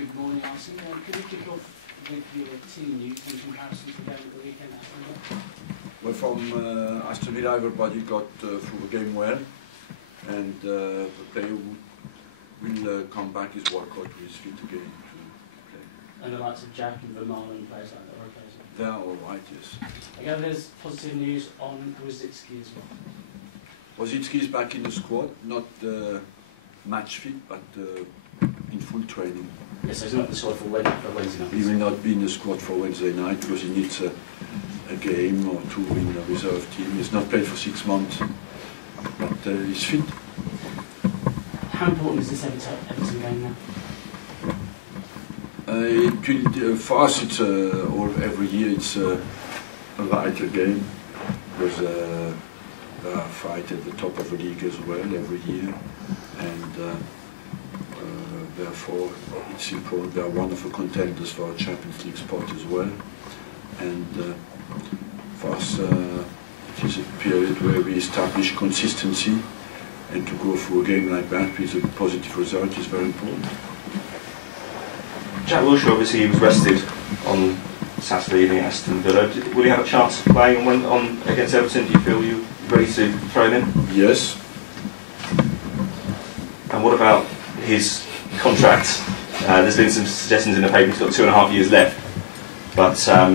Good morning, Arsene. Could you kick off with your team news in comparison to the game at the weekend at Aston Villa? Well, from Aston Villa, everybody got through the game well, and the player who will come back is Walcott, who is fit again to play. And the likes of Jack and Vermaelen and players like that are okay? So. They are all right, yes. Again, there's positive news on Grzycki as well. Grzycki is back in the squad, not match fit, but in full training. Yes, so he's not in the squad for Wednesday night. He will not be in the squad for Wednesday night because he needs a game or two in the reserve team. He's not played for 6 months, but he's fit. How important is this Everton game now? For us, it's every year it's a vital game because they are fight at the top of the league as well every year, and therefore it's important. They are one of the contenders for a Champions League spot as well, and for us it is a period where we establish consistency, and to go through a game like that with a positive result is very important. Jack Wilshere, obviously, he was rested on Saturday evening at Aston Villa. Will he have a chance of playing on against Everton? Do you feel you're ready to throw him in? Yes. And what about his contract? There's been some suggestions in the paper he's got 2.5 years left. But are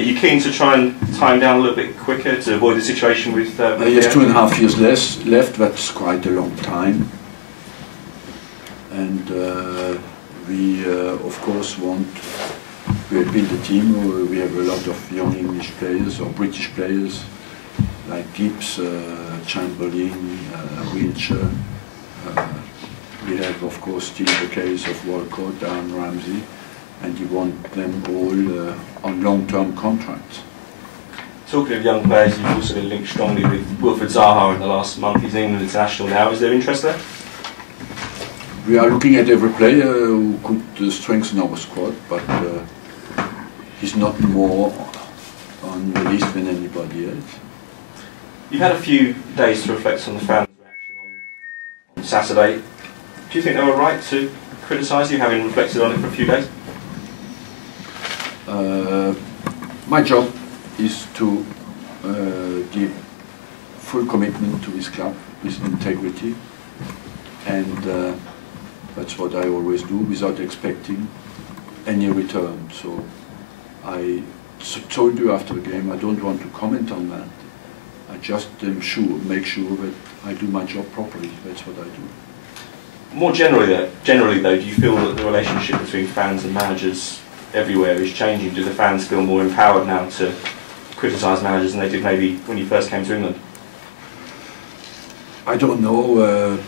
you keen to try and time down a little bit quicker to avoid the situation with? He has 2.5 years left. That's quite a long time. And we, of course, want to build a team where we have a lot of young English players or British players like Gibbs, Chamberlain, Wiltshire. We have, of course, still the case of Walcott and Ramsey, and you want them all on long-term contracts. Talking of young players, you've also been linked strongly with Wilfried Zaha in the last month. He's an England international now. Is there interest there? We are looking at every player who could strengthen our squad, but he's not more on the list than anybody else. You've had a few days to reflect on the fans' reaction on Saturday. Do you think they were right to criticise you, having reflected on it for a few days? My job is to give full commitment to this club with integrity, and that's what I always do without expecting any return. So I told you after the game I don't want to comment on that. I just make sure that I do my job properly. That's what I do. More generally though, do you feel that the relationship between fans and managers everywhere is changing? Do the fans feel more empowered now to criticise managers than they did maybe when you first came to England? I don't know.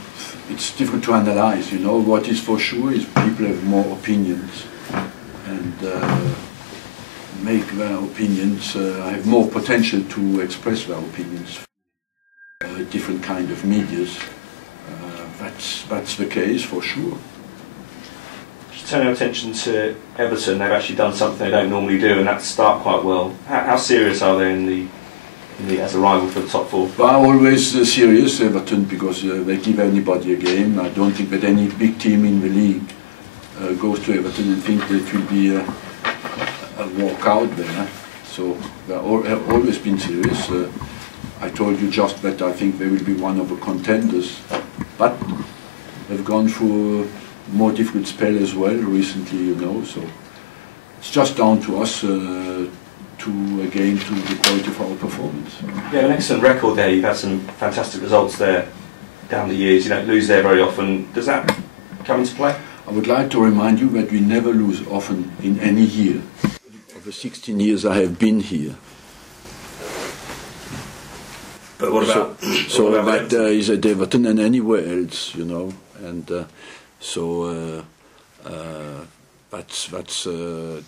It's difficult to analyse. You know, what is for sure is people have more opinions, and make their opinions. Have more potential to express their opinions. Different kind of medias. That's the case for sure. Just turning our attention to Everton, they've actually done something they don't normally do, and that's start quite well. How serious are they as a rival for the top four? They are always serious, Everton, because they give anybody a game. I don't think that any big team in the league goes to Everton and think that it will be a walkout there. So they have always been serious. I told you just that I think they will be one of the contenders, but they've gone through a more difficult spell as well recently, you know. So it's just down to us to again to the quality of our performance. You have an excellent record there. You've had some fantastic results there down the years. You don't lose there very often. Does that come into play? I would like to remind you that we never lose often in any year. Of the 16 years I have been here. But what about? So that is at Everton and anywhere else, you know, and that's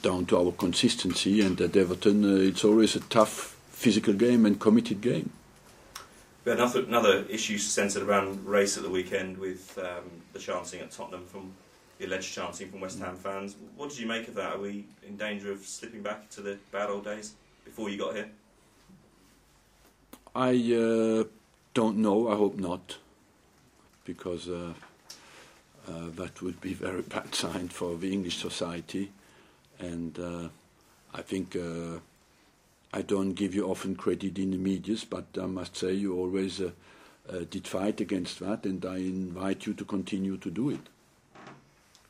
down to our consistency. And at Everton, it's always a tough physical game and committed game. We had another issue centred around race at the weekend with the chanting at Tottenham from the alleged chanting from West Ham fans. What did you make of that? Are we in danger of slipping back to the bad old days before you got here? I don't know. I hope not, because that would be very bad sign for the English society. And I think I don't give you often credit in the media, but I must say you always did fight against that, and I invite you to continue to do it.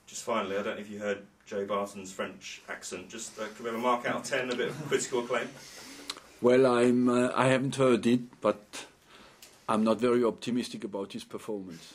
Just finally, I don't know if you heard Joe Barton's French accent. Just could we have a mark out of 10, a bit of critical acclaim? Well, I haven't heard it, but I'm not very optimistic about his performance.